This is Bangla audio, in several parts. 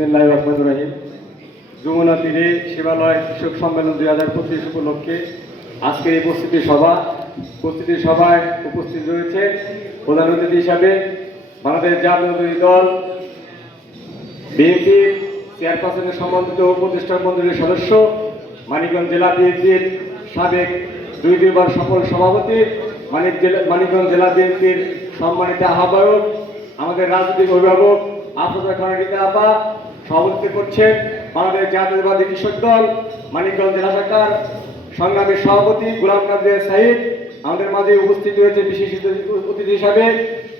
বিসমিল্লাহির রহমানির রহিম। যমুনা তীরে শিবালয় কৃষক সম্মেলন 2025 উপলক্ষে আজকের এই প্রস্তুতি সভায় উপস্থিত রয়েছে প্রধান অতিথি হিসাবে বাংলাদেশ জাতীয়তাবাদী দল বিএনপি চেয়ারপারসনের সম্মানিত উপদেষ্টা মণ্ডলীর সদস্য, মানিকগঞ্জ জেলা বিএনপির সাবেক দুইবার সফল সভাপতি, মানিকগঞ্জ জেলা বিএনপির সম্মানিত আহ্বায়ক, আমাদের রাজনৈতিক অভিভাবক আফরোজা খান রিতা আপা সভাপতিত্ব করছেন। বাংলাদেশ জাতীয়তাবাদী কৃষক দল মানিকগঞ্জ জেলা শাখার সংগ্রামী সভাপতি গোলাম কাদের সাহিদ আমাদের মাঝে উপস্থিত হয়েছে বিশেষ অতিথি হিসাবে।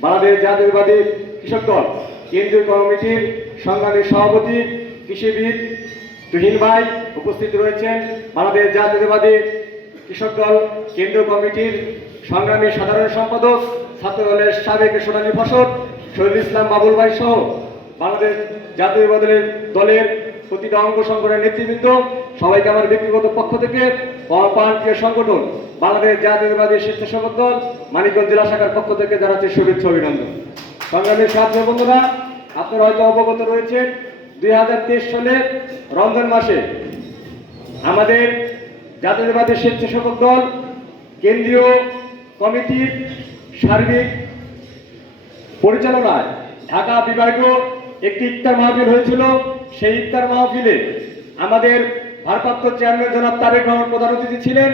বাংলাদেশ জাতীয়তাবাদী কৃষক দল কেন্দ্রীয় কমিটির সংগ্রামী সভাপতি কৃষিবিদ তুহিন ভাই উপস্থিত রয়েছেন। বাংলাদেশ জাতীয়তাবাদী কৃষক দল কেন্দ্রীয় কমিটির সংগ্রামী সাধারণ সম্পাদক ছাত্র দলের সাবেক সোনালী ফসল শহীদুল ইসলাম বাবুল ভাই সহ বাংলাদেশ জাতীয়তাবাদী দলের প্রতিটা অঙ্গ সংগঠনের নেতৃবৃন্দ, সবাইকে আমার ব্যক্তিগত পক্ষ থেকে প্রান্তীয় সংগঠন বাংলাদেশ জাতীয়তাবাদী স্বেচ্ছাসেবক দল মানিকগঞ্জ জেলা শাখার পক্ষ থেকে জানাচ্ছি শুভেচ্ছা অভিনন্দন। সংগ্রামী ছাত্র বন্ধুরা, আপনারা হয়তো অবগত রয়েছেন 2023 সালের রমজান মাসে আমাদের জাতীয়তাবাদী স্বেচ্ছাসেবক দল কেন্দ্রীয় কমিটির সার্বিক পরিচালনায় ঢাকা বিভাগীয় একটি ইফতার মাহফিল হয়েছিল। সেই ইফতার মাহফিলে আমাদের ভারপ্রাপ্ত চেয়ারম্যান জনাব তারেক রহমান প্রধান অতিথি ছিলেন।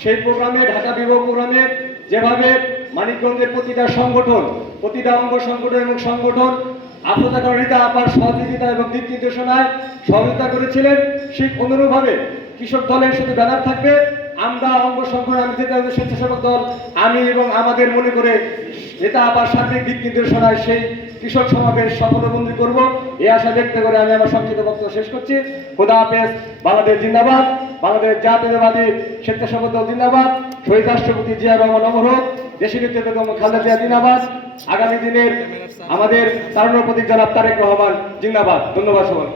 সেই প্রোগ্রামে, ঢাকা বিভাগ প্রোগ্রামে যেভাবে মানিকগঞ্জের প্রতিটা সংগঠন, প্রতিটা অঙ্গ সংগঠন এবং সংগঠন আফরোজা খান রিতা আপার সহযোগিতা এবং দিক নির্দেশনায় সহযোগিতা করেছিলেন, ঠিক অনুরূপভাবে কৃষক দলের শুধু ব্যানার থাকবে, আমরা অঙ্গ সংগঠন, আমি স্বেচ্ছাসেবক দল, আমি এবং আমাদের মনে করে নেতা আবার সার্বিক দিক নির্দেশনায় সেই কৃষক সমাবেশ সফলবন্দি করব, এই আশা ব্যক্ত করে আমি আমার সংক্ষিপ্ত বক্তব্য শেষ করছি। খোদা হাফেজ। বাংলাদেশ জিন্দাবাদ। বাংলাদেশ জাতীয়তাবাদী স্বেচ্ছাসেবক দল জিন্দাবাদ। শহীদ রাষ্ট্রপতি জিয়া রহমান অমর হোক। দেশের নেত্রী বেগম খালেদা জিয়া জিন্দাবাদ। আগামী দিনের আমাদের তারুণ্য প্রতীক জনাব তারেক রহমান জিন্দাবাদ। ধন্যবাদ সবাই।